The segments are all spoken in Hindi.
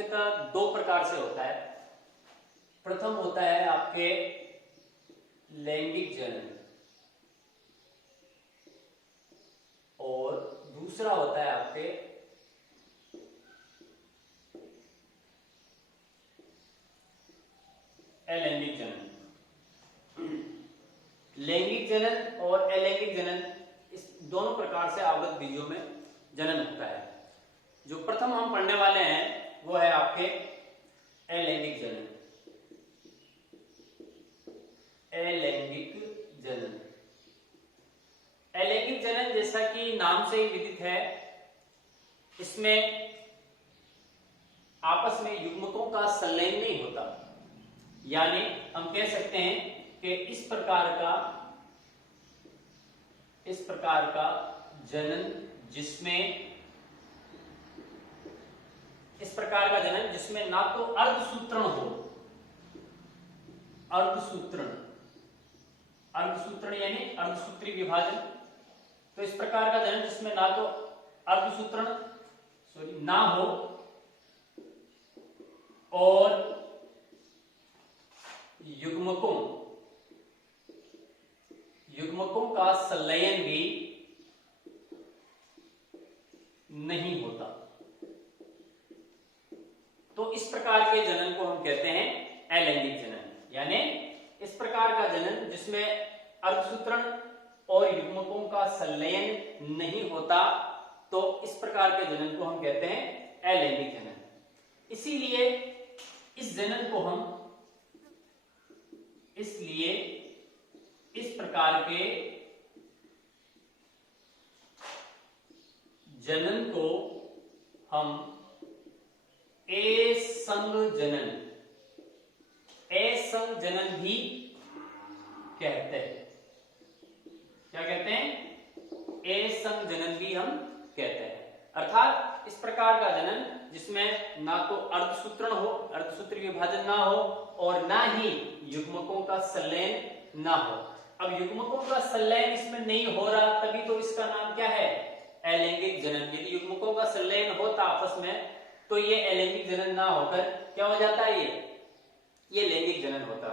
मुख्यतः दो प्रकार से होता है। प्रथम होता है आपके लैंगिक जनन और दूसरा होता है आपके अलैंगिक जनन। लैंगिक जनन और अलैंगिक जनन, इस दोनों प्रकार से आवृत बीजों में जनन होता है। जो प्रथम हम पढ़ने वाले हैं वो है आपके अलैंगिक जनन। अलैंगिक जनन, अलैंगिक जनन जैसा कि नाम से ही विदित है, इसमें आपस में युग्मकों का संलयन नहीं होता। यानी हम कह सकते हैं कि इस प्रकार का जनन जिसमें ना तो अर्धसूत्रण हो, अर्धसूत्रण यानी अर्धसूत्री विभाजन। तो इस प्रकार का जनन जिसमें ना तो अर्धसूत्रण ना हो और युग्मकों का संलयन भी नहीं होता, तो इस प्रकार के जनन को हम कहते हैं अलैंगिक जनन। यानी इस प्रकार का जनन जिसमें अर्धसूत्रण और युग्मकों का संलयन नहीं होता, तो इस प्रकार के जनन को हम कहते हैं अलैंगिक जनन। इसीलिए इस प्रकार के जनन को हम असंग जनन भी कहते हैं। क्या कहते हैं? असंग जनन भी हम कहते हैं। अर्थात इस प्रकार का जनन जिसमें ना तो अर्धसूत्रण हो, अर्धसूत्री विभाजन ना हो और ना ही युग्मकों का संलयन ना हो। अब युग्मकों का संलयन इसमें नहीं हो रहा, तभी तो इसका नाम क्या है? अलैंगिक जनन। यदि युग्मकों का संलयन होता आपस में तो ये अलैंगिक जनन ना होकर क्या हो जाता है? ये लैंगिक जनन होता।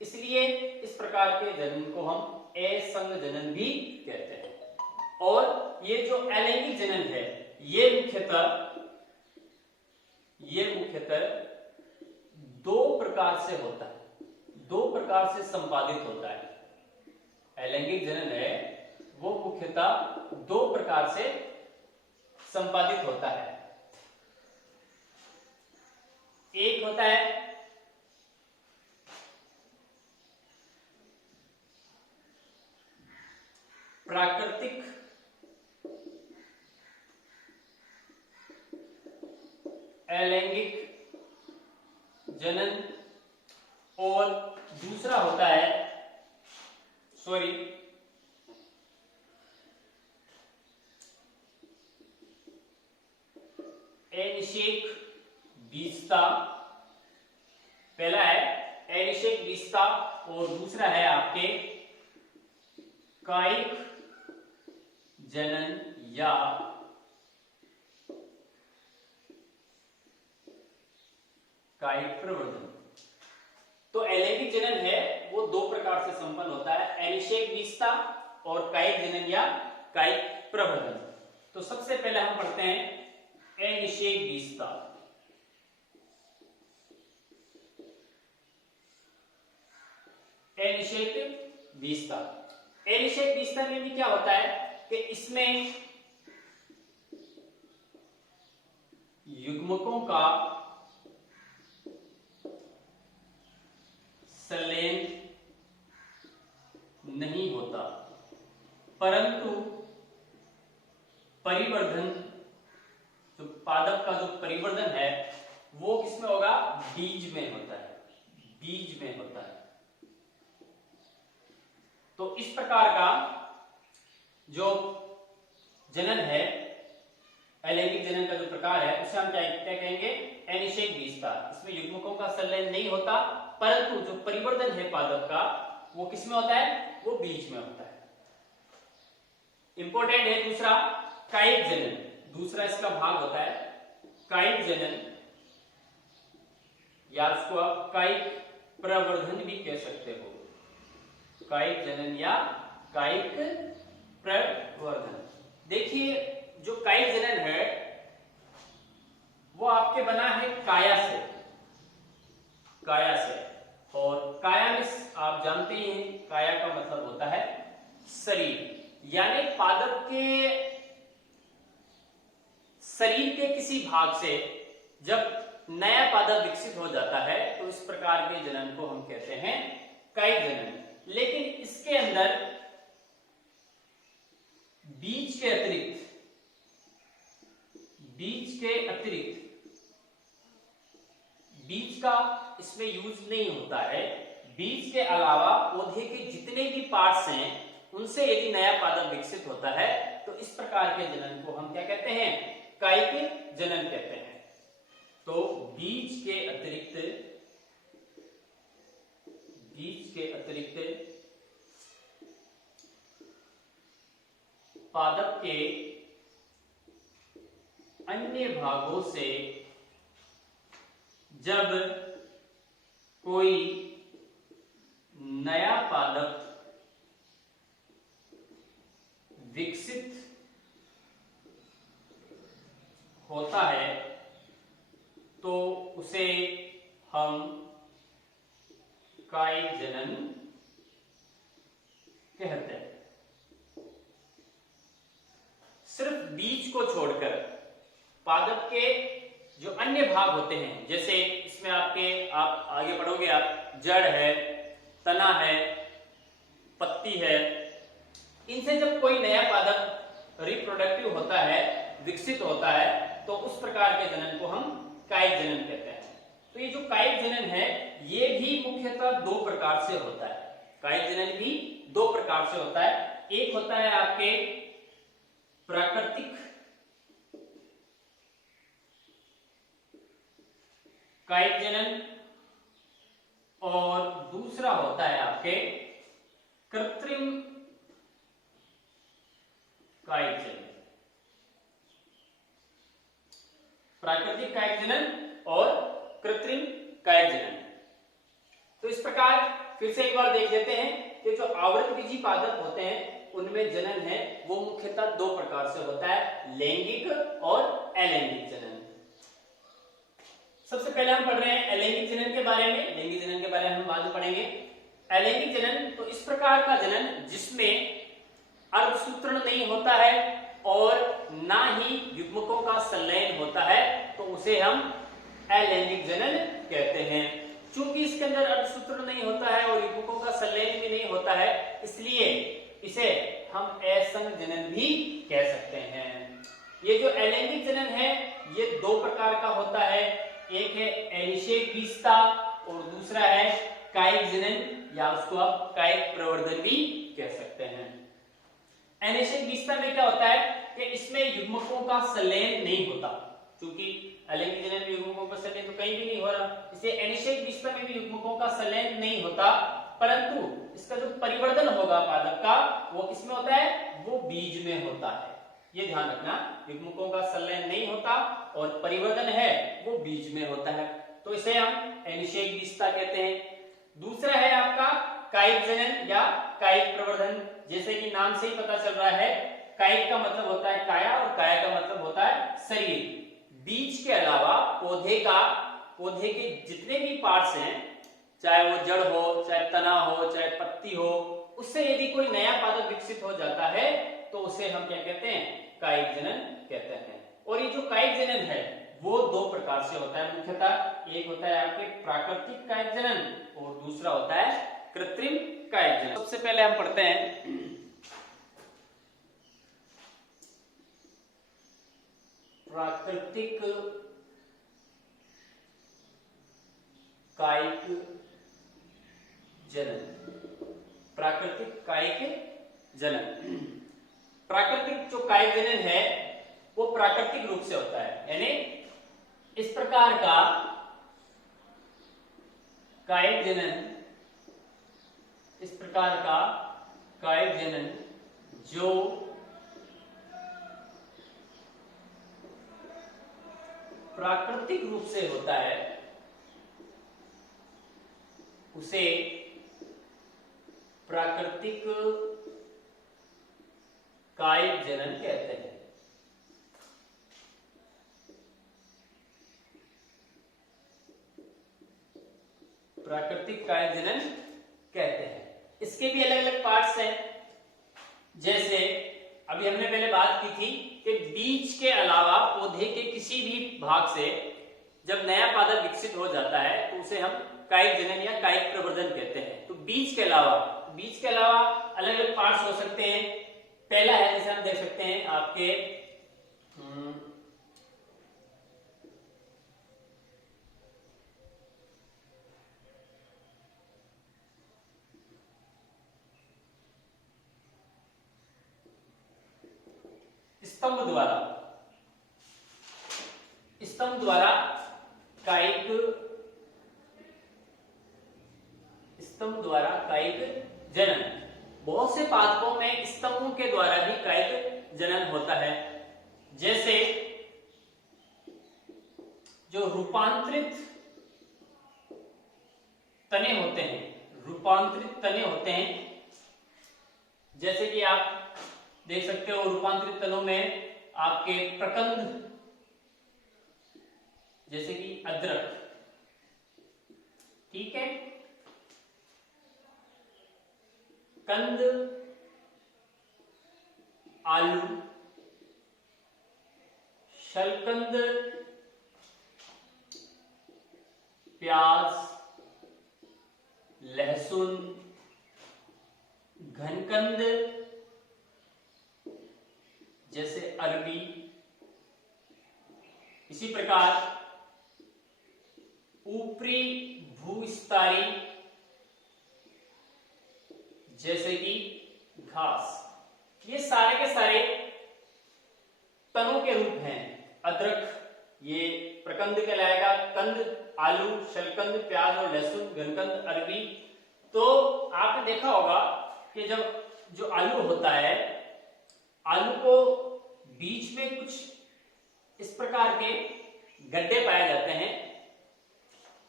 इसलिए इस प्रकार के जनन को हम असंग जनन भी कहते हैं। और ये जो अलैंगिक जनन है ये मुख्यतः दो प्रकार से होता है, दो प्रकार से संपादित होता है। अलैंगिक जनन है वो मुख्यतः दो प्रकार से संपादित होता है। एक होता है प्राकृतिक अलैंगिक जनन और दूसरा होता है अनिषेक बीजता। पहला है अनिषेक बीजता और दूसरा है आपके कायिक जनन या कायिक प्रवर्धन। तो अलैंगिक जनन है वो दो प्रकार से संपन्न होता है, अनिषेक बीजता और कायिक जनन या कायिक प्रवर्धन। तो सबसे पहले हम पढ़ते हैं अनिषेक बीजता। अनिषेक बीजता, अनिषेक बीजता में भी क्या होता है कि इसमें युग्मकों का संलयन नहीं होता, परंतु परिवर्धन, जो पादप का जो परिवर्धन है वो किसमें होगा? बीज में होता है, बीज में होता है। तो इस प्रकार का जो जनन है, अलैंगिक जनन का जो प्रकार है उसे हम क्या कहेंगे? अनिषेक बीजता। इसमें युग्मकों का संलयन नहीं होता, परंतु जो परिवर्धन है पादप का वो किसमें होता है? वो बीज में होता है। इंपॉर्टेंट है दूसरा कायिक जनन, दूसरा इसका भाग होता है कायिक जनन। या उसको आप कायिक प्रवर्धन भी कह सकते हो, कायिक जनन या कायिक प्रवर्धन। देखिए जो कायिक जनन है वो आपके बना है काया से, काया से, और काया में आप जानते ही हैं काया का मतलब होता है शरीर, यानी पादप के शरीर के किसी भाग से जब नया पादप विकसित हो जाता है तो इस प्रकार के जनन को हम कहते हैं कायिक जनन। लेकिन इसके अंदर बीज के अतिरिक्त बीज का इसमें यूज नहीं होता है। बीज के अलावा पौधे के जितने भी पार्ट्स हैं उनसे यदि नया पादप विकसित होता है तो इस प्रकार के जनन को हम क्या कहते हैं, कायिक जनन कहते हैं। तो बीज के अतिरिक्त पादप के अन्य भागों से जब कोई नया पादप विकसित होता है तो उसे हम कायिक जनन कहते हैं। सिर्फ बीज को छोड़कर पादप के जो अन्य भाग होते हैं, जैसे इसमें आप आगे पढ़ोगे, आप जड़ है, तना है, पत्ती है, इनसे जब कोई नया पादप रिप्रोडक्टिव होता है, विकसित होता है, तो उस प्रकार के जनन को हम कायिक जनन कहते हैं। तो ये जो कायिक जनन है ये भी मुख्यतः दो प्रकार से होता है। कायिक जनन भी दो प्रकार से होता है। एक होता है आपके प्राकृतिक कायिक जनन और दूसरा होता है आपके कृत्रिम कायिक जनन। प्राकृतिक कायिक जनन और कृत्रिम कायिक जनन। तो इस प्रकार फिर से एक बार देख लेते हैं कि जो आवृतबीजी पादप होते हैं उनमें जनन है वो मुख्यतः दो प्रकार से होता है, लैंगिक और अलैंगिक जनन। सबसे पहले हम पढ़ रहे हैं अलैंगिक जनन के बारे में। लैंगिक जनन के बारे में हम बाद में पढ़ेंगे। अलैंगिक जनन तो इस प्रकार का जनन जिसमें अर्धसूत्रण नहीं होता है और ना ही युग्मकों का संलयन होता है तो उसे हम अलैंगिक जनन कहते हैं। चूंकि इसके अंदर अर्धसूत्रण नहीं होता है और युग्मकों का संलयन भी नहीं होता है इसलिए इसे हम असंग जनन भी कह सकते हैं। ये जो अलैंगिक जनन है ये दो प्रकार का होता है, एक है अनिषेक बीजता और दूसरा है कायिक जनन या उसको आप कायिक प्रवर्धन भी कह सकते हैं। अनिषेक बीजता में क्या होता है कि इसमें युग्मकों का संलयन नहीं होता, क्योंकि अलैंगिक जनन में युग्मकों का संलयन तो कहीं भी नहीं हो रहा, इसलिए अनिषेक बीजता में भी युग्मकों का संलयन नहीं होता, परंतु इसका जो परिवर्तन होगा पादप का वो किसमें होता है, वो बीज में होता है। ये ध्यान रखना, युग्मकों का संलयन नहीं होता और परिवर्तन है वो बीज में होता है, तो इसे हम अनिषेक बीजता कहते हैं। दूसरा है आपका कायिक जनन या कायिक प्रवर्धन। जैसे कि नाम से ही पता चल रहा है, कायिक का मतलब होता है काया और काया का मतलब होता है शरीर। बीज के अलावा पौधे के जितने भी पार्ट्स हैं, चाहे वो जड़ हो, चाहे तना हो, चाहे पत्ती हो, उससे यदि कोई नया पादप विकसित हो जाता है तो उसे हम क्या कहते हैं, कायिक जनन कहते हैं। और ये जो कायिक जनन है वो दो प्रकार से होता है मुख्यतः, एक होता है आपके प्राकृतिक कायिक जनन और दूसरा होता है कृत्रिम कायिक जनन। सबसे पहले हम पढ़ते हैं प्राकृतिक कायिक जनन। प्राकृतिक कायिक जनन, प्राकृतिक जो कायिक जनन है वो प्राकृतिक रूप से होता है, यानी इस प्रकार का कायिक जनन, इस प्रकार का कायिक जनन जो प्राकृतिक रूप से होता है उसे प्राकृतिक कायिक जनन कहते हैं। प्राकृतिक कायिक जनन कहते हैं। इसके भी अलग अलग पार्ट्स हैं। जैसे अभी हमने पहले बात की थी कि बीज के अलावा पौधे के किसी भी भाग से जब नया पादप विकसित हो जाता है तो उसे हम कायिक जनन या कायिक प्रवर्धन कहते हैं। तो बीज के अलावा अलग अलग पार्ट्स हो सकते हैं। पहला है, जैसे हम देख सकते हैं आपके स्तंभ द्वारा कायिक जनन। बहुत से पादपों में स्तंभों के द्वारा भी कायिक जनन होता है। जैसे जो रूपांतरित तने होते हैं, जैसे कि आप देख सकते हो रूपांतरित तनों में आपके प्रकंद, जैसे कि अदरक, ठीक है, कंद आलू, शलकंद प्याज, लहसुन, घनकंद जैसे अरबी। इसी प्रकार ऊपरी भूस्तरीय जैसे कि घास, ये सारे के सारे तनों के रूप हैं। अदरक ये प्रकंद कहलाएगा, कंद आलू, शलकंद प्याज और लहसुन, घनकंद अरबी। तो आपने देखा होगा कि जब जो आलू होता है, आलू को बीच में कुछ इस प्रकार के गड्ढे पाए जाते हैं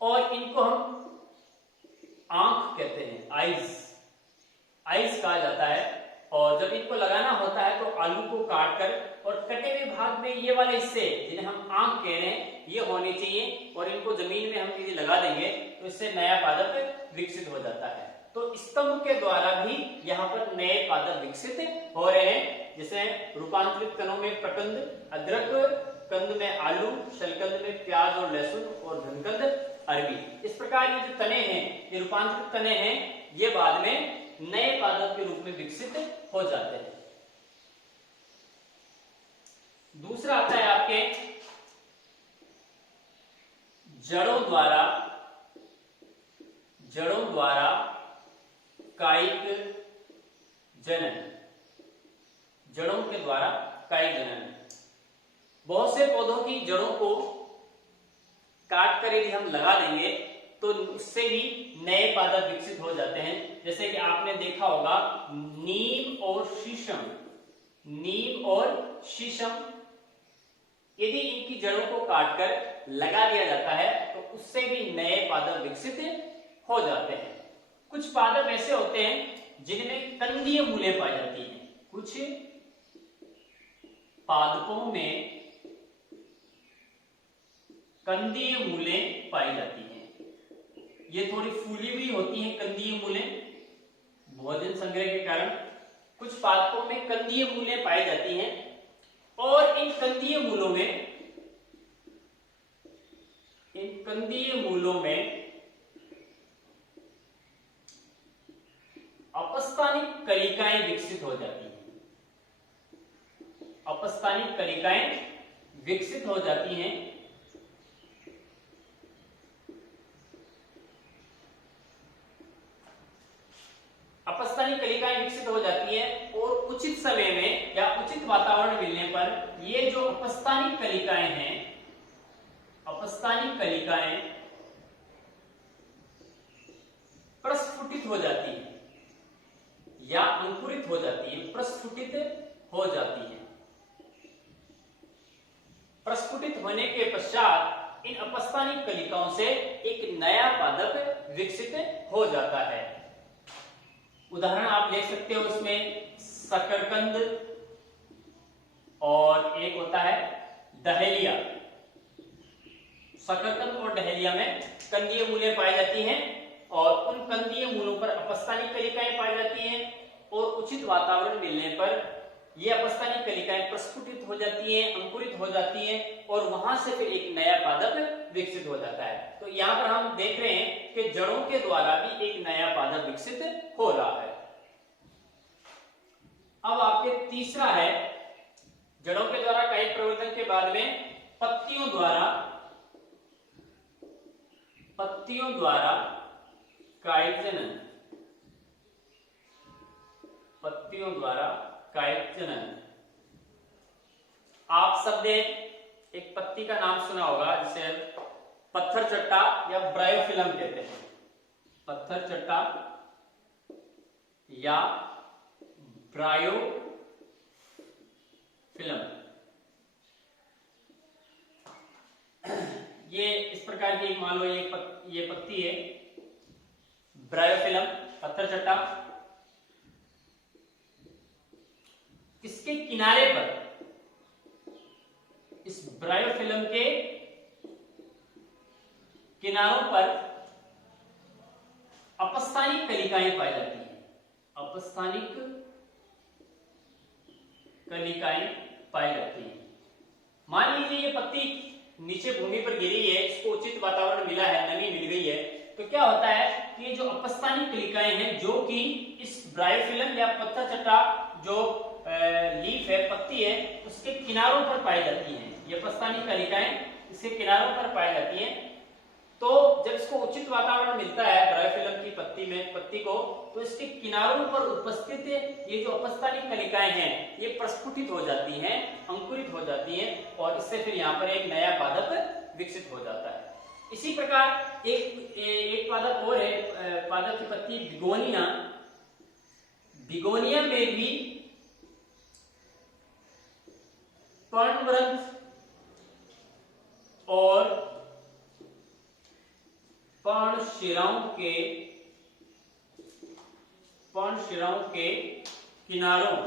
और इनको हम आंख कहते हैं, आइज कहा जाता है। और जब इनको लगाना होता है तो आलू को काटकर और कटे हुए भाग में ये वाले हिस्से जिन्हें हम आंख कह रहे हैं ये होने चाहिए, और इनको जमीन में हम यदि लगा देंगे तो इससे नया पादप विकसित हो जाता है। तो स्तंभ के द्वारा भी यहाँ पर नए पादप विकसित हो रहे हैं। जैसे रूपांतरित तनों में प्रकंद अदरक, कंद में आलू, शलकंद में प्याज और लहसुन और घनकंद अरबी। इस प्रकार ये जो तने हैं, ये रूपांतरित तने हैं, ये बाद में नए पादप के रूप में विकसित हो जाते हैं। दूसरा आता है आपके जड़ों द्वारा कायिक जनन। जड़ों के द्वारा कायिक जनन, बहुत से पौधों की जड़ों को काट कर यदि हम लगा देंगे तो उससे भी नए पादप विकसित हो जाते हैं। जैसे कि आपने देखा होगा नीम और शीशम, यदि इनकी जड़ों को काटकर लगा दिया जाता है तो उससे भी नए पादप विकसित हो जाते हैं। कुछ पादप ऐसे होते हैं जिनमें कंदीय मूलें पाई जाती हैं। कुछ पादपों में कंदीय मूलें पाई जाती हैं। ये थोड़ी फूली हुई होती हैं कंदीय मूलें, भोजन संग्रह के कारण कुछ पादपों में कंदीय मूलें पाई जाती हैं। और इन कंदीय मूलों में अपस्थानिक कलिकाएं विकसित हो जाती हैं। अपस्थानिक कलिकाएं विकसित हो जाती हैं। अपस्थानिक कलिकाएं विकसित हो जाती है और उचित समय में या उचित वातावरण मिलने पर ये जो अपस्थानिक कलिकाएं हैं, अपस्थानिक कलिकाएं प्रस्फुटित हो जाती है या अंकुरित हो जाती है, प्रस्फुटित हो जाती है। प्रस्फुटित होने के पश्चात इन अपस्थानिक कलिकाओं से एक नया पादप विकसित हो जाता है। उदाहरण आप देख सकते हो उसमें शकरकंद और एक होता है डहेलिया। शकरकंद और डहेलिया में कंदीय मूलें पाई जाती हैं और उन कंदीय मूलों पर अपस्थानिक कलिकाएं पाई जाती हैं और उचित वातावरण मिलने पर ये अपस्थानिक कलिकाएं प्रस्फुटित हो जाती हैं, अंकुरित हो जाती हैं और वहां से फिर एक नया पादप विकसित हो जाता है। तो यहाँ पर हम देख रहे हैं कि जड़ों के द्वारा भी एक नया पादप विकसित हो रहा है। अब आपके तीसरा है, जड़ों के द्वारा कायिक प्रवर्धन के बाद में पत्तियों द्वारा कायिक जनन। पत्तियों द्वारा कायिक जनन। आप सब ने एक पत्ती का नाम सुना होगा जिसे पत्थर चट्टा या ब्रायोफिलम कहते हैं। पत्थर चट्टा या ब्रायोफिलम। ये इस प्रकार की मान लो ये पत्ती है, ब्रायोफिलम, पत्थर चट्टा। इसके किनारे पर, इस ब्रायोफिलम के किनारों पर अपस्थानिक कलिकाएं पाई जाती हैं। अपस्थानिक कलिकाएं पाई जाती हैं। मान लीजिए ये पत्ती नीचे भूमि पर गिरी है, इसको उचित वातावरण मिला है, नमी मिल गई है, तो क्या होता है कि ये जो अपस्थानिक कलिकाएं हैं जो कि इस ब्रायोफिलम या पत्थर चट्टा जो लीफ है, पत्ती है, उसके किनारों पर पाई जाती हैं। ये अपस्थानिक कलिकाएं इसके किनारों पर पाई जाती हैं। तो जब इसको उचित वातावरण मिलता है ब्रायोफिलम की पत्ती को, तो इसके किनारों पर उपस्थित ये जो अपस्थानिक कलिकाएं हैं ये प्रस्फुटित हो जाती हैं, अंकुरित हो जाती हैं और इससे फिर यहाँ पर एक नया पादप विकसित हो जाता है। इसी प्रकार एक पादप और है, पादप की पत्ती बिगोनिया। बिगोनिया में भी पर्णवृंत और पर्णशिराओं के किनारों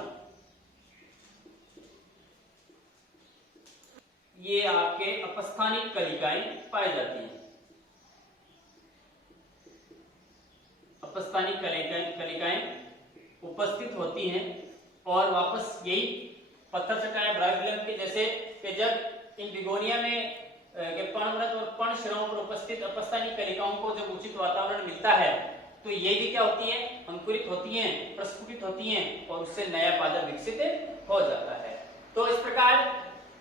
ये आपके अपस्थानिक कलिकाएं पाई जाती हैं। अपस्थानिक कलिकाएं उपस्थित होती हैं और वापस यही पत्थर चट्टा या ब्रायोफिलम के जैसे कि जब इन बिगोनिया में पर्णवृंत और पर्णशिराओं पर उपस्थित अपस्थानिक कलिकाओं को जब उचित वातावरण मिलता है तो ये भी क्या होती है, अंकुरित होती हैं, प्रस्फुटित होती हैं और उससे नया पादप विकसित हो जाता है। तो इस प्रकार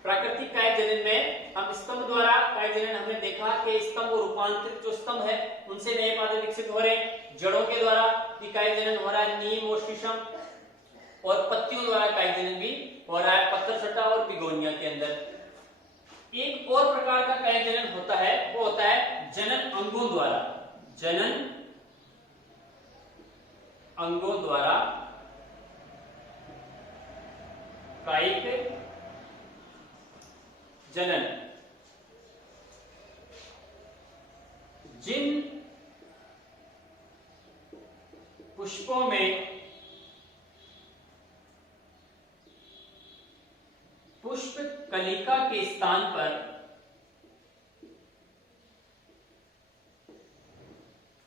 प्राकृतिक कायिक जनन में हम स्तंभ द्वारा कायिक जनन हमने देखा कि स्तंभ और रूपांतरित जो स्तंभ है उनसे नए पादप विकसित हो रहे हैं। जड़ों के द्वारा भी कायिक जनन हो रहा है, नीम और शीशम, और पत्तियों द्वारा कायिक जनन भी हो रहा है पत्थर चट्टा और बिगोनिया के अंदर। एक और प्रकार का कायिक जनन होता है, वो होता है जनन अंगों द्वारा। जनन अंगों द्वारा कायिक जनन। जिन पुष्पों में पुष्प कलिका के स्थान पर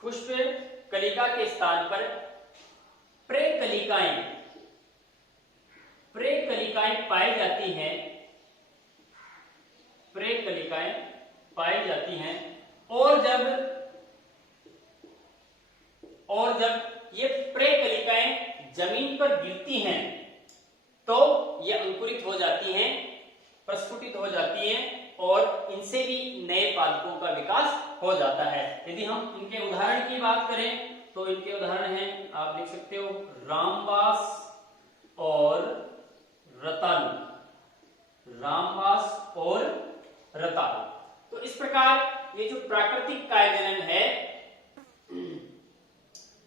पुष्प कलिका के स्थान पर प्रेकलिकाएं पाई जाती हैं, प्रेकलिकाएं पाई जाती हैं और जब ये प्रेकलिकाएं जमीन पर गिरती हैं तो ये अंकुरित हो जाती हैं, प्रस्फुटित हो जाती हैं और इनसे भी नए पादपों का विकास हो जाता है। यदि हम इनके उदाहरण की बात करें तो इनके उदाहरण हैं, आप देख सकते हो रामबास और रतालू। रामबास और रतालू। तो इस प्रकार ये जो प्राकृतिक कायिक जनन है,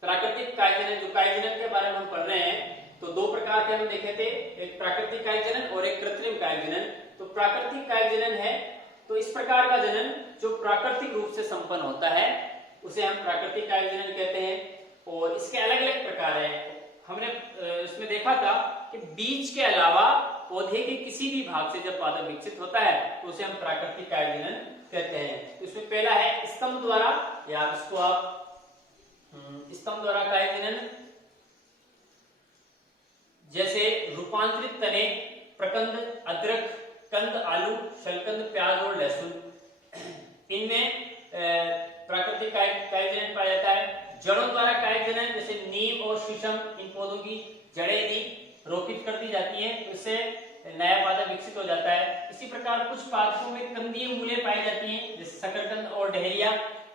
प्राकृतिक कायिक जनन, जो कायिक जनन के बारे में हम पढ़ रहे हैं तो दो प्रकार के हम देखे थे, एक प्राकृतिक कायिक जनन और एक कृत्रिम कायिक जनन। तो प्राकृतिक कायिक जनन है तो इस प्रकार का जनन जो प्राकृतिक रूप से संपन्न होता है उसे हम प्राकृतिक कायिक जनन कहते हैं। और इसके अलग अलग प्रकार हैं। हमने इसमें देखा था कि बीज के अलावा पौधे के किसी भी भाग से जब पादप विकसित होता है तो उसे हम प्राकृतिक कायिक जनन कहते हैं। तो इसमें पहला है स्तंभ द्वारा, या इसको आप स्तंभ द्वारा कायिक जनन, जैसे रूपांतरित तने, प्रकंद, अदरक, कंद, आलू, शलकंद, प्याज और लहसुन, इनमें प्राकृतिक कायिक जनन पाया जाता है। जड़ों द्वारा कायिक जनन, जैसे नीम और शीशम, इन पौधों की जड़ें यदि रोपित कर दी जाती हैं तो इससे नया पादप विकसित हो जाता है। इसी प्रकार कुछ पादपों में कंदीय मूलें पाई जाती हैं, जैसे शकरकंद और डहेलिया,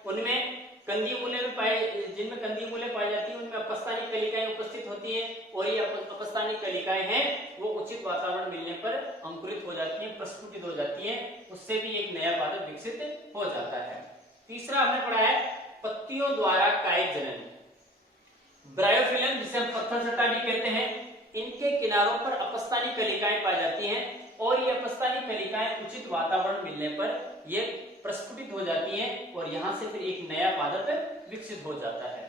उनमें कंदीय मूलें में जिनमें कंदीय मूलें पाई जाती हैं उनमें अपस्थानिक कलिकाएं उपस्थित होती हैं, और ये अपस्थानिक कलिकाएं हैं वो उचित वातावरण मिलने पर अंकुरित हो जाती हैं, प्रस्फुटित हो जाती हैं, उससे भी एक नया पादप विकसित हो जाता है। तीसरा हमने पढ़ा है पत्तियों द्वारा कायिक जनन, ब्रायोफिलम, जिसे हम पत्थर चट्टा भी कहते हैं, इनके किनारों पर अपस्थानिक कलिकाएं पाई जाती हैं, और ये अपस्थानिक कलिकाएं उचित वातावरण मिलने पर ये प्रस्फुटित हो जाती हैं और यहां से फिर एक नया पादप विकसित हो जाता है।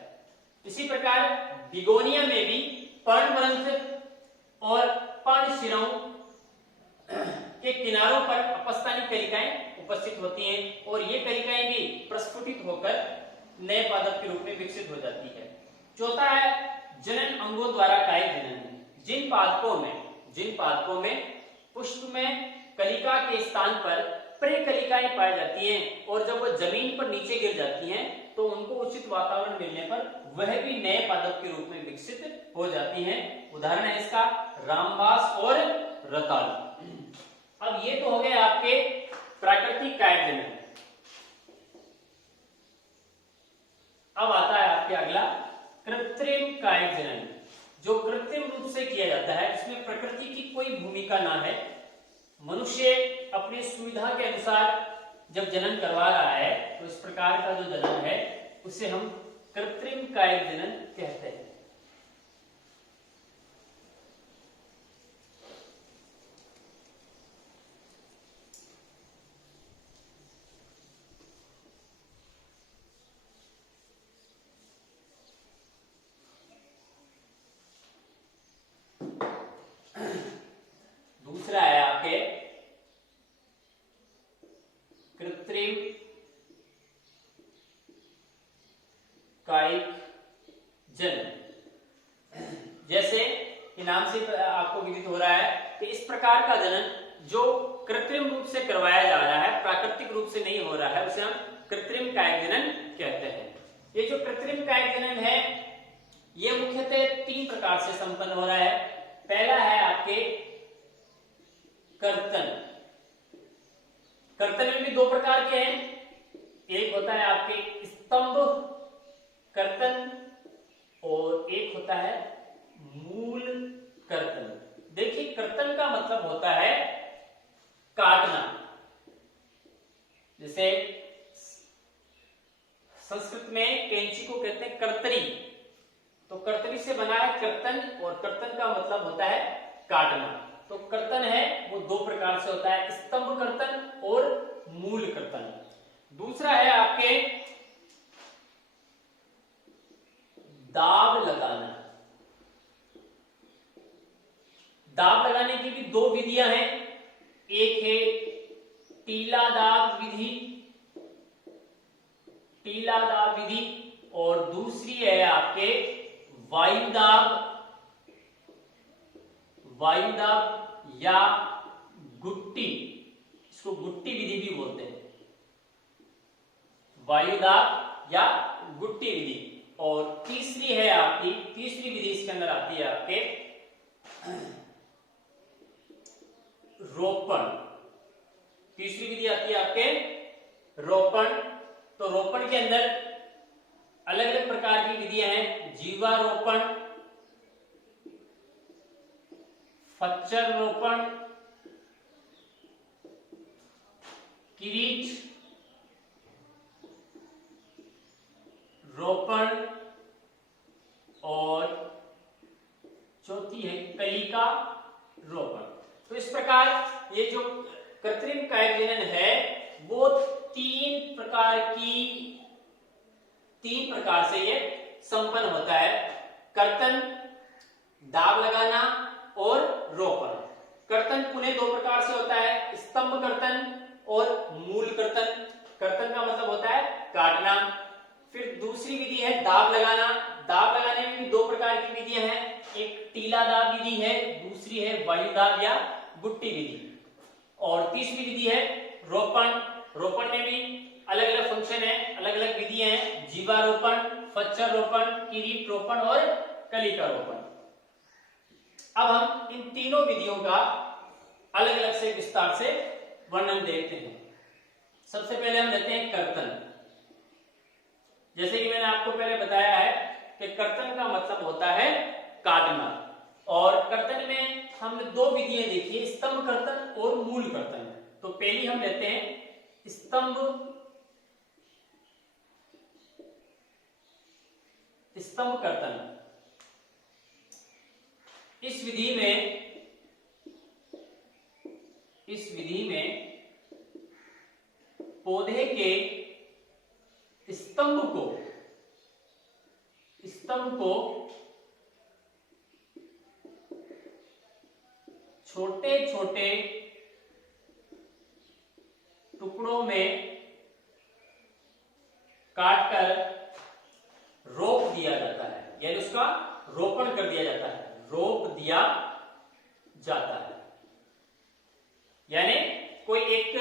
इसी प्रकार बिगोनिया में भी पर्णवृंत और पर्णशिराओं के किनारों पर अपस्थानिक कलिकाएं उपस्थित होती हैं, और ये कलिकाएं भी प्रस्फुटित होकर नए पादप के रूप में विकसित हो जाती है। चौथा है जनन अंगों द्वारा कायिक जनन, जिन पादपों में पुष्प में कलिका के स्थान पर प्रेकलिकाएं पाई जाती हैं, और जब वो जमीन पर नीचे गिर जाती हैं तो उनको उचित वातावरण मिलने पर वह भी नए पादप के रूप में विकसित हो जाती हैं। उदाहरण है इसका रामबास और रतालू। अब ये तो हो गए आपके प्राकृतिक कायिक जनन। अब आता है आपके अगला कृत्रिम कायिक जनन, जो कृत्रिम रूप से किया जाता है, इसमें प्रकृति की कोई भूमिका ना है। मनुष्य अपनी सुविधा के अनुसार जब जनन करवा रहा है तो इस प्रकार का जो जनन है उसे हम कृत्रिम कायिक जनन कहते हैं। दूसरा है आपके कृत्रिम कायिक जनन। जैसे कि नाम से आपको विदित हो रहा है कि इस प्रकार का जनन जो कृत्रिम रूप से करवाया जा रहा है, प्राकृतिक रूप से नहीं हो रहा है, उसे हम कृत्रिम कायिक जनन कहते हैं। ये जो कृत्रिम कायिक जनन है ये मुख्यतः 3 प्रकार से संपन्न हो रहा है। पहला है आपके कर्तन। कर्तन में भी 2 प्रकार के हैं, एक होता है आपके स्तंभ कर्तन और एक होता है मूल कर्तन। देखिए कर्तन का मतलब होता है काटना, जैसे संस्कृत में कैंची को कहते हैं कर्तरी, तो कर्तरी से बना है कर्तन, और कर्तन का मतलब होता है काटना। तो कर्तन है वो 2 प्रकार से होता है, स्तंभ कर्तन और मूल कर्तन। दूसरा है आपके दाब लगाना। दाब लगाने की भी 2 विधियां हैं, एक है टीला दाब विधि और दूसरी है आपके वायु दाब या गुट्टी, इसको गुट्टी विधि भी बोलते हैं, वायु दाब या गुट्टी विधि। और तीसरी विधि इसके अंदर आती है आपके रोपण। तीसरी विधि आती है आपके रोपण। तो रोपण के अंदर अलग अलग प्रकार की विधियां हैं, जीवारोपण, फच्चर रोपण, किरीट रोपण और चौथी है कलिका रोपण। तो इस प्रकार ये जो कृत्रिम कायिक जनन है वो 3 प्रकार की 3 प्रकार से ये संपन्न होता है, कर्तन, दाब लगाना और रोपण। कर्तन पुनः 2 प्रकार से होता है, स्तंभ कर्तन और मूल कर्तन। कर्तन का मतलब होता है काटना। फिर दूसरी विधि है दाब लगाना। दाब लगाने में भी 2 प्रकार की विधियां हैं, एक टीला दाब विधि है, दूसरी है वायु दाब या बुट्टी विधि। और तीसरी विधि है रोपण। रोपण में भी अलग अलग फंक्शन है, अलग अलग विधियां हैं, जीवारोपण, फच्चर रोपण, किरीट रोपण और कलिका रोपण। अब हम इन तीनों विधियों का अलग अलग से विस्तार से वर्णन देखते हैं। सबसे पहले हम लेते हैं कर्तन। जैसे कि मैंने आपको पहले बताया है कि कर्तन का मतलब होता है काटना, और कर्तन में हमने 2 विधियां देखी है, स्तंभ कर्तन और मूल कर्तन। तो पहली हम लेते हैं स्तंभ कर्तन। इस विधि में पौधे के स्तंभ को छोटे छोटे टुकड़ों में काटकर रोप दिया जाता है, यानी उसका रोपण कर दिया जाता है, रोप दिया जाता है। यानी कोई एक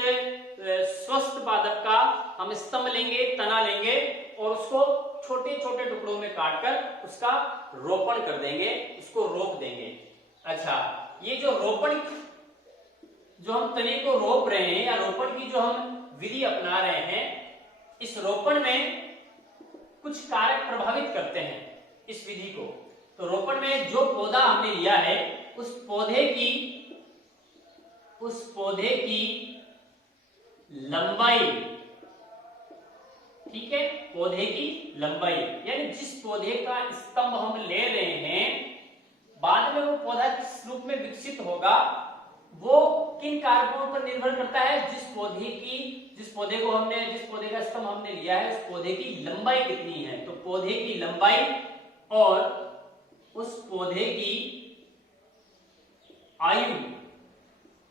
स्वस्थ पादप का हम स्तंभ लेंगे, तना लेंगे और उसको छोटे छोटे टुकड़ों में काटकर उसका रोपण कर देंगे, उसको रोप देंगे। अच्छा, ये जो रोपण, जो हम तने को रोप रहे हैं या रोपण की जो हम विधि अपना रहे हैं, इस रोपण में कुछ कारक प्रभावित करते हैं इस विधि को। तो रोपण में जो पौधा हमने लिया है उस पौधे की लंबाई, ठीक है, पौधे की लंबाई, यानी जिस पौधे का स्तंभ हम ले रहे हैं बाद में वो पौधा किस रूप में विकसित होगा वो किन कारकों पर निर्भर करता है। जिस पौधे का स्तंभ हमने लिया है उस पौधे की लंबाई कितनी है। तो पौधे की लंबाई और उस पौधे की आयु,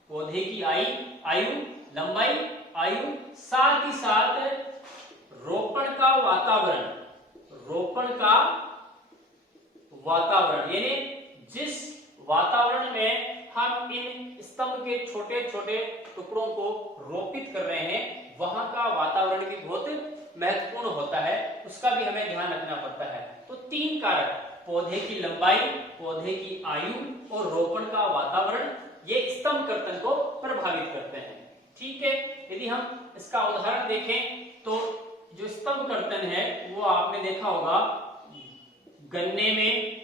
पौधे की आयु, लंबाई, आयु, साथ ही साथ रोपण का वातावरण, यानी जिस वातावरण में हम इन स्तंभ के छोटे छोटे टुकड़ों को रोपित कर रहे हैं वहां का वातावरण भी बहुत महत्वपूर्ण होता है, उसका भी हमें ध्यान रखना पड़ता है। तो 3 कारक, पौधे की लंबाई, पौधे की आयु और रोपण का वातावरण, ये स्तंभ कर्तन को प्रभावित करते हैं। ठीक है, यदि हम इसका उदाहरण देखें तो जो स्तंभ कर्तन है वो आपने देखा होगा गन्ने में,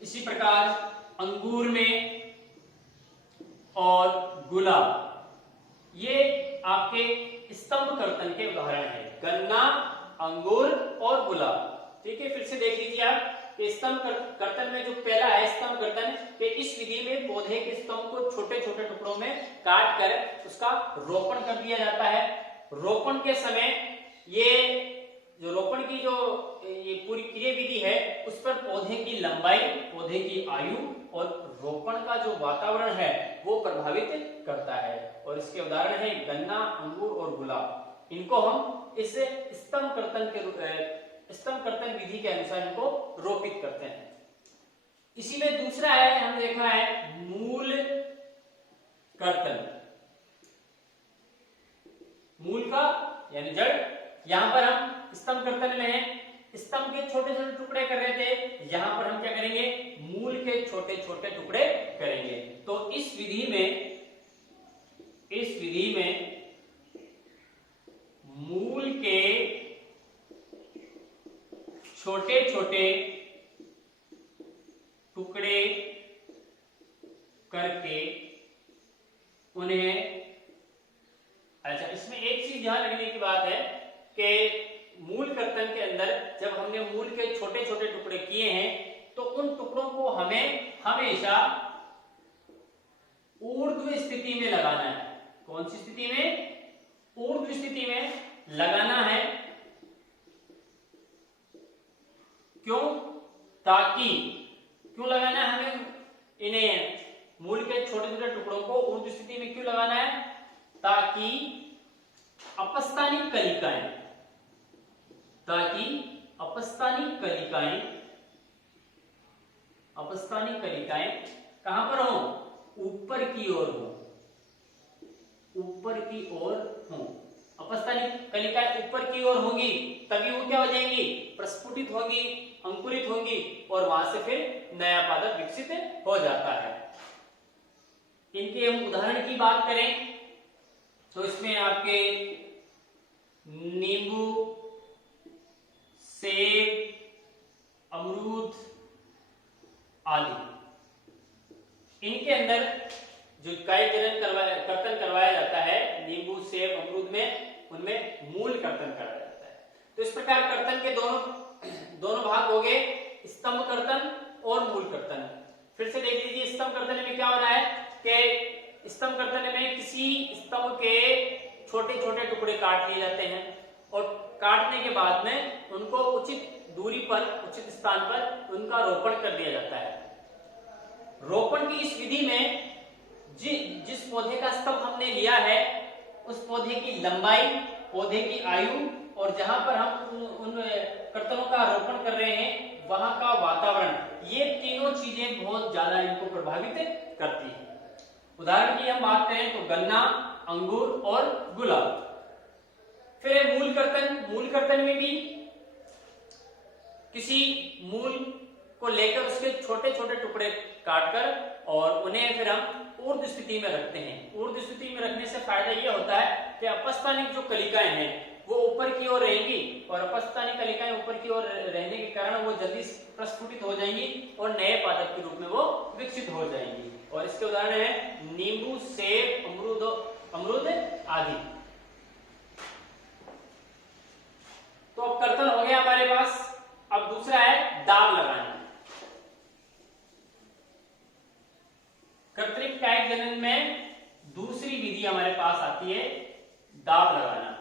इसी प्रकार अंगूर में और गुलाब, ये आपके स्तंभ कर्तन के उदाहरण है, गन्ना, अंगूर और गुलाब। ठीक है, फिर से देख लीजिए आप स्तंभ कर्तन में जो पहला है स्तंभ कर्तन, कि इस विधि में पौधे के स्तंभ को छोटे छोटे टुकड़ों में काट कर उसका रोपण कर दिया जाता है। रोपण के समय ये जो रोपण की जो ये पूरी क्रिया विधि है उस पर पौधे की लंबाई, पौधे की आयु और रोपण का जो वातावरण है वो प्रभावित करता है। और इसके उदाहरण है गन्ना, अंगूर और गुलाब। इनको हम इस स्तंभ कर्तन विधि के अनुसार इनको रोपित करते हैं। इसी में दूसरा है, हम देखा है मूल कर्तन। मूल का यानी जड़, यहां पर हम स्तंभ कर्तन में है, स्तंभ के छोटे छोटे टुकड़े कर रहे थे, यहां पर हम क्या करेंगे, मूल के छोटे छोटे टुकड़े करेंगे। तो इस विधि में मूल के छोटे छोटे टुकड़े करके उन्हें, अच्छा इसमें एक चीज ध्यान रखने की बात है कि मूल कर्तन के अंदर जब हमने मूल के छोटे छोटे टुकड़े किए हैं तो उन टुकड़ों को हमें हमेशा ऊर्ध्व स्थिति में लगाना है। कौन सी स्थिति में? ऊर्ध्व स्थिति में लगाना है। ताकि, क्यों लगाना है हमें इन्हें, मूल के छोटे छोटे टुकड़ों को ऊर्ध्व स्थिति में क्यों लगाना है? ताकि अपस्थानिक कलिकाएं, ताकि अपस्थानिक कलिकाएं, अपस्थानिक कलिकाएं कहां पर हो? ऊपर की ओर हो, ऊपर की ओर हो। अपस्थानिक कलिकाएं ऊपर की ओर होगी तभी वो क्या हो जाएंगी? प्रस्फुटित होगी, अंकुरित होगी और वहां से फिर नया पादप विकसित हो जाता है। इनके हम उदाहरण की बात करें तो इसमें आपके नींबू, सेब, अमरूद आदि, इनके अंदर जो कायिक जनन कर्तन करवाया जाता है नींबू, सेब, अमरूद में, उनमें मूल कर्तन कराया जाता है। तो इस प्रकार कर्तन के दोनों भाग हो गए, स्तंभ कर्तन और मूल कर्तन। फिर से देख लीजिए, स्तंभ कर्तन में क्या हो रहा है कि स्तंभ कर्तन में किसी स्तंभ के छोटे छोटे टुकड़े काट लिए जाते हैं और काटने के बाद में उनको उचित दूरी पर, उचित स्थान पर उनका रोपण कर दिया जाता है। रोपण की इस विधि में जिस पौधे का स्तंभ हमने लिया है उस पौधे की लंबाई, पौधे की आयु और जहां पर हम उन कर्तनों का रोपण कर रहे हैं वहां का वातावरण, ये तीनों चीजें बहुत ज्यादा इनको प्रभावित करती हैं। उदाहरण की हम बात करें तो गन्ना, अंगूर और गुलाब। फिर मूल कर्तन, मूल कर्तन में भी किसी मूल को लेकर उसके छोटे छोटे टुकड़े काटकर और उन्हें फिर हम ऊर्ध्व स्थिति में रखते हैं। ऊर्ध्व स्थिति में रखने से फायदा यह होता है कि अपस्थानिक जो कलिकाएं हैं वो ऊपर की ओर रहेंगी और अपस्थानिक कलिकाएं ऊपर की ओर रहने के कारण वो जल्दी प्रस्फुटित हो जाएंगी और नए पादप के रूप में वो विकसित हो जाएंगी। और इसके उदाहरण है नींबू, सेब, अमरूद आदि। तो अब कर्तन हो गया हमारे पास। अब दूसरा है दाब लगाना। कृत्रिम कायिक जनन में दूसरी विधि हमारे पास आती है दाब लगाना।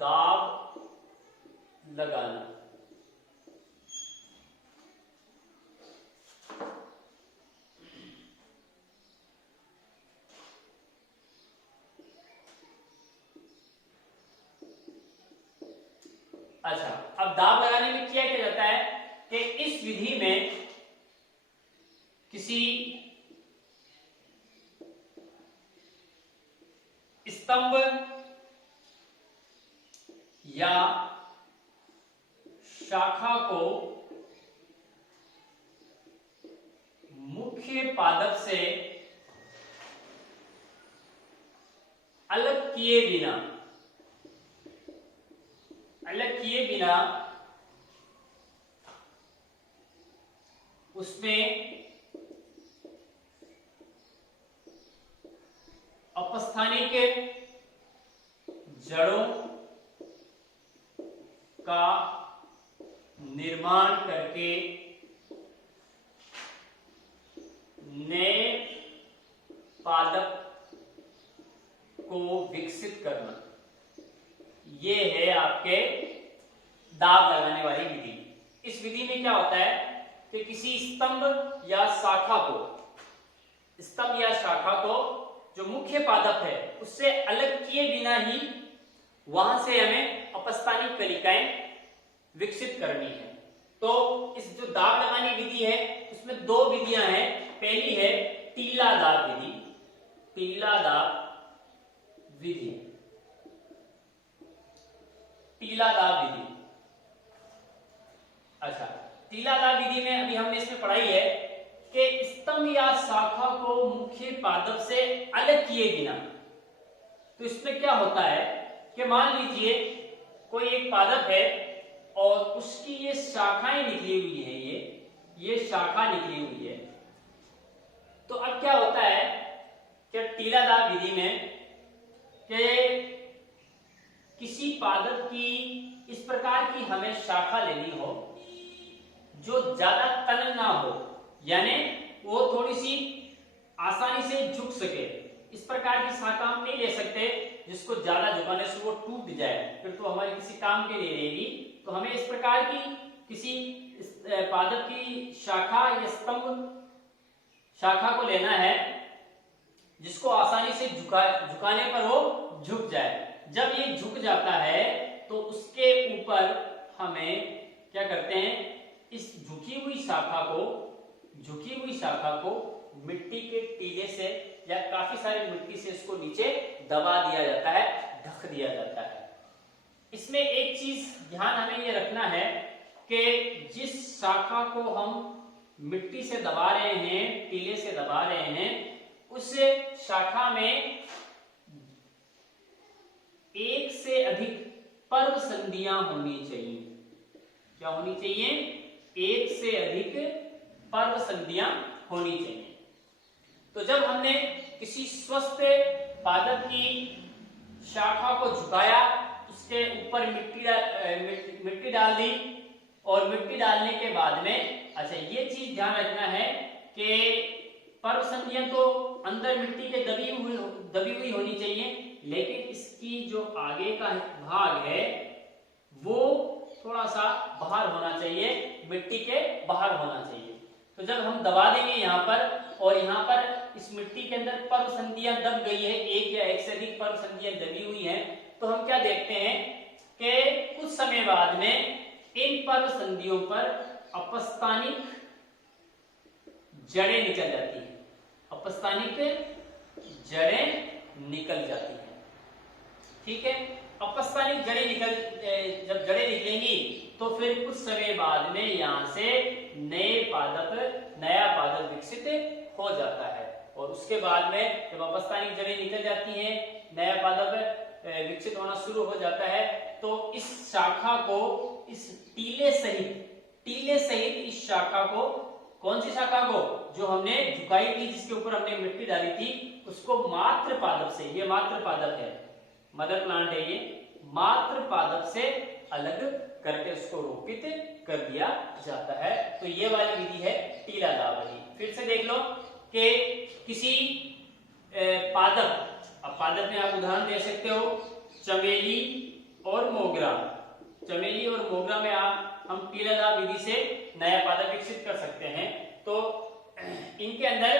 दाब लगाना, अच्छा, अब दाब लगाने में क्या किया जाता है कि इस विधि में किसी स्तंभ या शाखा को मुख्य पादप से अलग किए बिना उसमें अपस्थानिक जड़ों का निर्माण करके नए पादप को विकसित करना, ये है आपके दाब लगाने वाली विधि। इस विधि में क्या होता है कि किसी स्तंभ या शाखा को जो मुख्य पादप है उससे अलग किए बिना ही वहां से हमें अपस्थानिक कलिकाएं विकसित करनी है। तो इस जो दाब लगाने विधि है उसमें दो विधियां हैं। पहली है टीला दाब विधि, टीला दाब विधि। अच्छा, टीला दाब विधि में अभी हमने इसमें पढ़ाई है कि स्तंभ या शाखा को मुख्य पादप से अलग किए बिना। तो इसमें क्या होता है कि मान लीजिए कोई एक पादप है और उसकी ये शाखाएं निकली हुई है, ये शाखा निकली हुई है। तो अब क्या होता है कि टीला दाब विधि में कि किसी पादप की इस प्रकार की हमें शाखा लेनी हो जो ज्यादा तनन ना हो, यानी वो थोड़ी सी आसानी से झुक सके, इस प्रकार की शाखा हम नहीं ले सकते जिसको ज्यादा झुकाने से वो टूट जाए, फिर तो हमारे किसी काम के लिए रहेगी। तो हमें इस प्रकार की किसी पादप की शाखा या स्तंभ शाखा को लेना है जिसको आसानी से झुकाने पर वो झुक जाए। जब ये झुक जाता है तो उसके ऊपर हमें क्या करते हैं, इस झुकी हुई शाखा को मिट्टी के टीले से या काफी सारी मिट्टी से इसको नीचे दबा दिया जाता है, ढक दिया जाता है। इसमें एक चीज ध्यान हमें ये रखना है कि जिस शाखा को हम मिट्टी से दबा रहे हैं, टीले से दबा रहे हैं, उस शाखा में एक से अधिक पर्व संधियां होनी चाहिए। क्या होनी चाहिए? एक से अधिक पर्व संधियां होनी चाहिए। तो जब हमने किसी स्वस्थ पादप की शाखा को झुकाया, उसके ऊपर मिट्टी डाल दी, और मिट्टी डालने के बाद में अच्छा ये चीज ध्यान रखना है कि पर्व संधियां तो अंदर मिट्टी के दबी हुई होनी चाहिए, लेकिन इसकी जो आगे का भाग है वो थोड़ा सा बाहर होना चाहिए, मिट्टी के बाहर होना चाहिए। तो जब हम दबा देंगे यहाँ पर, और यहाँ पर इस मिट्टी के अंदर पर्व संधियां दब गई है, एक या एक से अधिक पर्व संधियां दबी हुई हैं, तो हम क्या देखते हैं कि कुछ समय बाद में इन पर्व संधियों पर अपस्थानिक जड़ें निकल जाती हैं। अपस्थानिक जड़ें निकल जाती हैं, ठीक है। अपस्थानिक जब जड़ें निकलेंगी तो फिर कुछ समय बाद में यहां से नया पादप विकसित हो जाता है। और उसके बाद में जब अपस्थानिक जड़ें निकल जाती हैं, नया पादप विकसित होना शुरू हो जाता है, तो इस शाखा को, इस टीले सहित इस शाखा को, कौन सी शाखा को? जो हमने झुकाई थी, जिसके ऊपर हमने मिट्टी डाली थी, उसको मात्र पादप से, ये मात्र पादप है, मदर प्लांट है, ये मात्र पादप से अलग करके उसको रोपित कर दिया जाता है। तो ये वाली विधि है टीला दावरी। फिर से देख लो कि किसी पादप, अब पादप में आप उदाहरण दे सकते हो चमेली और मोगरा। चमेली और मोगरा में हम टीला दाव विधि से नया पादप विकसित कर सकते हैं। तो इनके अंदर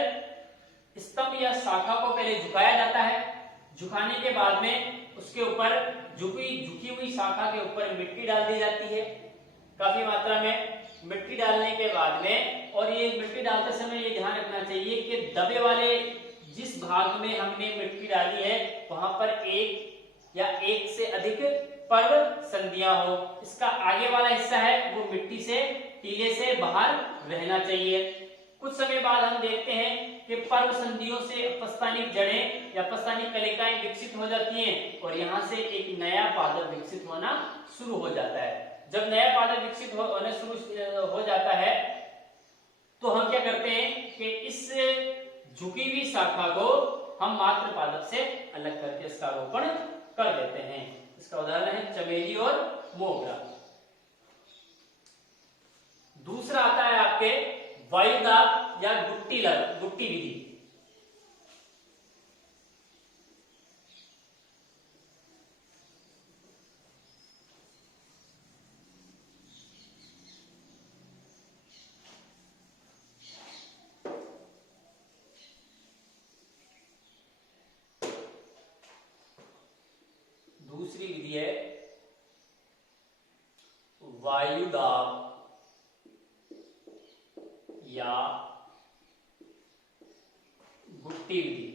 स्तंभ या शाखा को पहले झुकाया जाता है, झुकाने के बाद में उसके ऊपर झुकी हुई शाखा के ऊपर मिट्टी डाल दी जाती है, काफी मात्रा में मिट्टी डालने के बाद में, और ये मिट्टी डालते समय ये ध्यान रखना चाहिए कि दबे वाले जिस भाग में हमने मिट्टी डाली है वहां पर एक या एक से अधिक पर्व संधियां हो। इसका आगे वाला हिस्सा है वो मिट्टी से, टीले से बाहर रहना चाहिए। कुछ समय बाद हम देखते हैं कि पर्व संधियों से अपस्थानिक जड़ें या अपस्थानिक कलिकाएं विकसित हो जाती हैं, और यहाँ से एक नया पादप विकसित होना शुरू हो जाता है। जब नया पादप विकसित होना शुरू हो जाता है तो हम क्या करते हैं कि इस झुकी हुई शाखा को हम मात्र पादप से अलग करके इसका रोपण कर देते हैं। इसका उदाहरण है चमेली और मोगरा। दूसरा आता है आपके वायुदाब या गुट्टी विधि। दूसरी विधि है वायुदाब या गुट्टी विधि।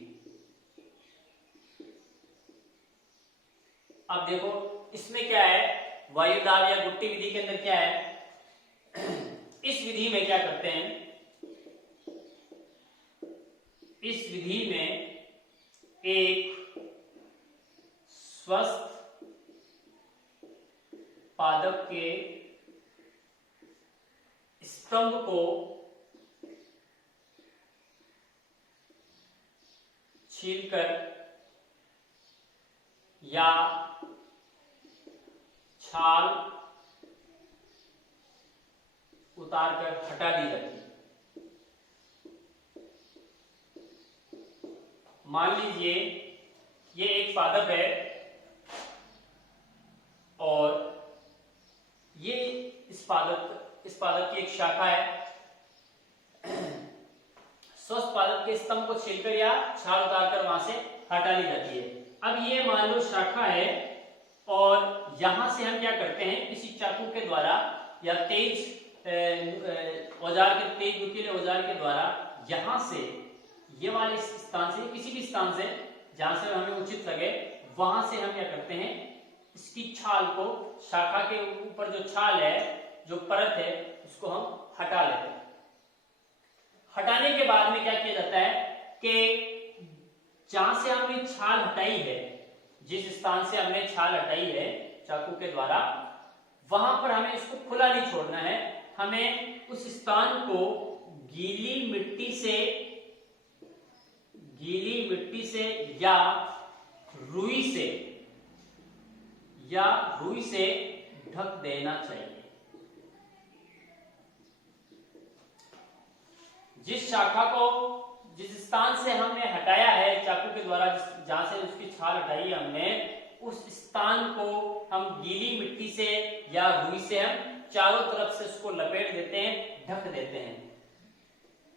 अब देखो इसमें क्या है, वायुदाब या गुट्टी विधि के अंदर क्या है, इस विधि में क्या करते हैं, इस विधि में एक स्वस्थ पादप के स्तंभ को छीलकर या छाल उतार कर हटा दी जाती है। मान लीजिए ये एक पादप है और ये इस पादप की एक शाखा है। स्वस्थ पादप के स्तंभ को छीलकर या छाल उतारकर वहां से हटा ली जाती है। अब ये मान लो शाखा है और यहां से हम क्या करते हैं, किसी चाकू के द्वारा या तेज औजार के, तेज नुकीले औजार के द्वारा यहां से, ये वाले स्थान से, किसी भी स्थान से जहां से हमें उचित लगे वहां से हम क्या करते हैं, इसकी छाल को, शाखा के ऊपर जो छाल है, जो परत है, उसको हम हटा लेते हैं। हटाने के बाद में क्या किया जाता है कि जहां से हमने छाल हटाई है, जिस स्थान से हमने छाल हटाई है चाकू के द्वारा, वहां पर हमें इसको खुला नहीं छोड़ना है। हमें उस स्थान को गीली मिट्टी से या रुई से ढक देना चाहिए। जिस शाखा को, जिस स्थान से हमने हटाया है चाकू के द्वारा, जहां से उसकी छाल हटाई है हमने, उस स्थान को हम गीली मिट्टी से या रुई से हम चारों तरफ से उसको लपेट देते हैं, ढक देते हैं।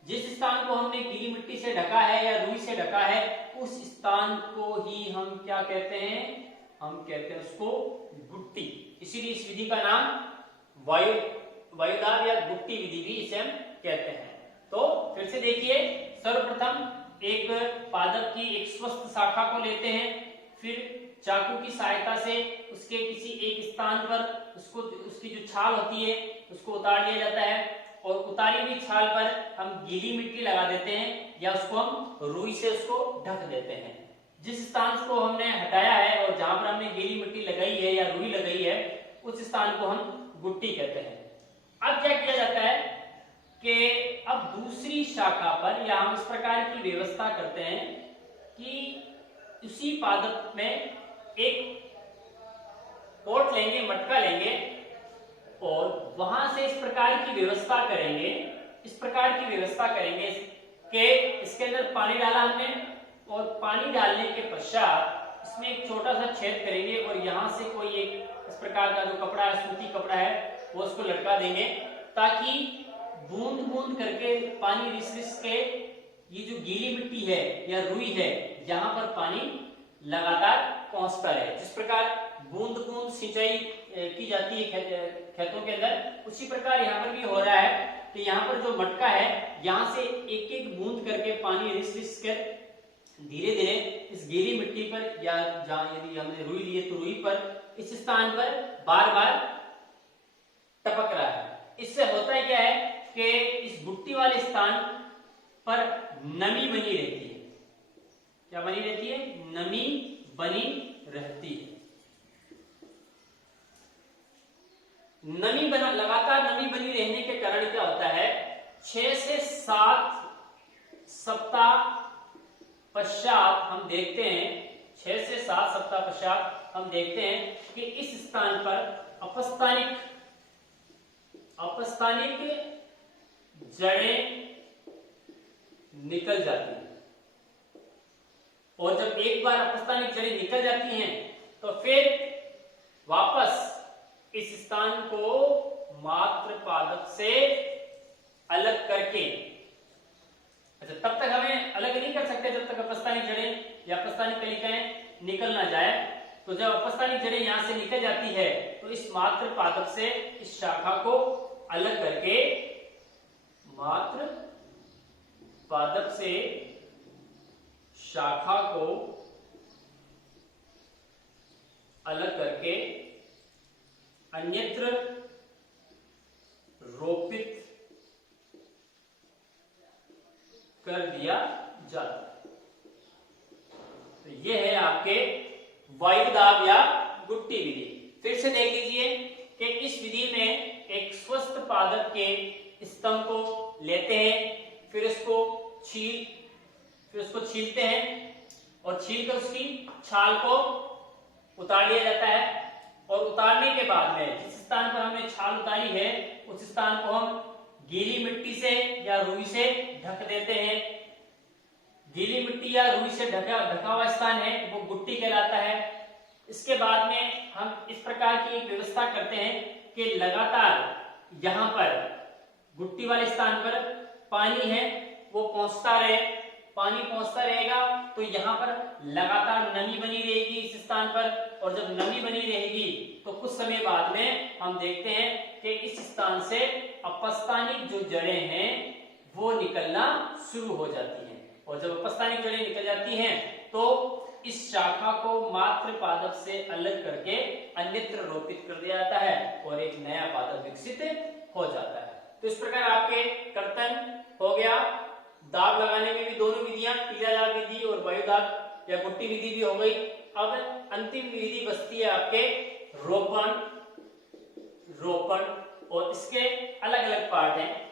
जिस स्थान को हमने गीली मिट्टी से ढका है या रुई से ढका है, उस स्थान को ही हम क्या कहते हैं, हम कहते हैं उसको गुट्टी। इसीलिए इस विधि का नाम वायुदाब या गुट्टी विधि भी इसे हम कहते हैं। तो फिर से देखिए, सर्वप्रथम एक पादप की एक स्वस्थ शाखा को लेते हैं, फिर चाकू की सहायता से उसके किसी एक स्थान पर उसकी जो छाल होती है उसको उतार लिया जाता है, और उतारी हुई छाल पर हम गीली मिट्टी लगा देते हैं या उसको हम रुई से उसको ढक देते हैं। जिस स्थान को हमने हटाया है और जहां पर हमने गीली मिट्टी लगाई है या रुई लगाई है, उस स्थान को हम गुट्टी कहते हैं। अब क्या किया जाता है कि अब दूसरी शाखा पर, या हम इस प्रकार की व्यवस्था करते हैं कि उसी पादप में एक पोट लेंगे, मटका लेंगे, और वहां से इस प्रकार की व्यवस्था करेंगे कि इसके अंदर पानी डाला हमने, और पानी डालने के पश्चात इसमें एक छोटा सा छेद करेंगे और यहां से कोई एक इस प्रकार का जो कपड़ा है, सूती कपड़ा है, वो उसको लटका देंगे, ताकि बूंद बूंद करके पानी रिस रिस के ये जो गीली मिट्टी है या रुई है, यहाँ पर पानी लगातार पहुंचता रहे। जिस प्रकार बूंद बूंद सिंचाई की जाती है खेतों के अंदर, उसी प्रकार यहाँ पर भी हो रहा है कि यहाँ पर जो मटका है, यहाँ से एक एक बूंद करके पानी रिस रिस कर धीरे धीरे इस गीली मिट्टी पर, या जहां यदि हमने रुई ली है तो रुई पर, इस स्थान पर बार बार टपक रहा है। इससे होता है क्या है कि इस गुट्टी वाले स्थान पर नमी बनी रहती है। क्या बनी रहती है? नमी बनी रहती है। लगातार नमी बनी रहने के कारण क्या होता है, 6 से 7 सप्ताह पश्चात हम देखते हैं, 6 से 7 सप्ताह पश्चात हम देखते हैं कि इस स्थान पर अपस्थानिक जड़ें निकल जाती हैं। और जब एक बार अपस्थानिक जड़ें निकल जाती हैं तो फिर वापस इस स्थान को मात्र पादप से अलग करके, अच्छा तब तक हमें अलग नहीं कर सकते जब तक अपस्थानिक जड़ें या अपस्थानिक कलिकाएं निकल ना जाए। तो जब अपस्थानिक जड़ें यहां से निकल जाती है तो इस मात्र पादप से इस शाखा को अलग करके, मात्र पादप से शाखा को अलग करके अन्यत्र रोपित कर दिया जाता है। तो यह है आपके वायुदाब या गुट्टी विधि। फिर से देख लीजिए कि इस विधि में एक स्वस्थ पादप के स्तंभ को लेते हैं, फिर उसको छीलते हैं और छीलकर उसकी छाल को उतार लिया जाता है। और उतारने के बाद में जिस स्थान पर हमने छाल उतारी है उस स्थान को हम गीली मिट्टी से या रुई से ढक देते हैं। गीली मिट्टी या रुई से ढका हुआ स्थान है वो गुट्टी कहलाता है। इसके बाद में हम इस प्रकार की एक व्यवस्था करते हैं कि लगातार यहाँ पर गुट्टी वाले स्थान पर पानी है वो पहुंचता रहे। पानी पहुंचता रहेगा तो यहाँ पर लगातार नमी बनी रहेगी इस स्थान पर, और जब नमी बनी रहेगी तो कुछ समय बाद में हम देखते हैं कि इस स्थान से अपस्थानिक जो जड़ें हैं वो निकलना शुरू हो जाती हैं। और जब अपस्थानिक जड़ें निकल जाती हैं तो इस शाखा को मात्र पादप से अलग करके अन्यत्र रोपित कर दिया जाता है और एक नया पादप विकसित हो जाता है। तो इस प्रकार आपके कर्तन हो गया। दाब लगाने में भी दोनों विधियां, टीला दाब विधि और वायु दाब या गुट्टी विधि भी हो गई। अब अंतिम विधि बचती है आपके रोपण। और इसके अलग अलग पार्ट हैं।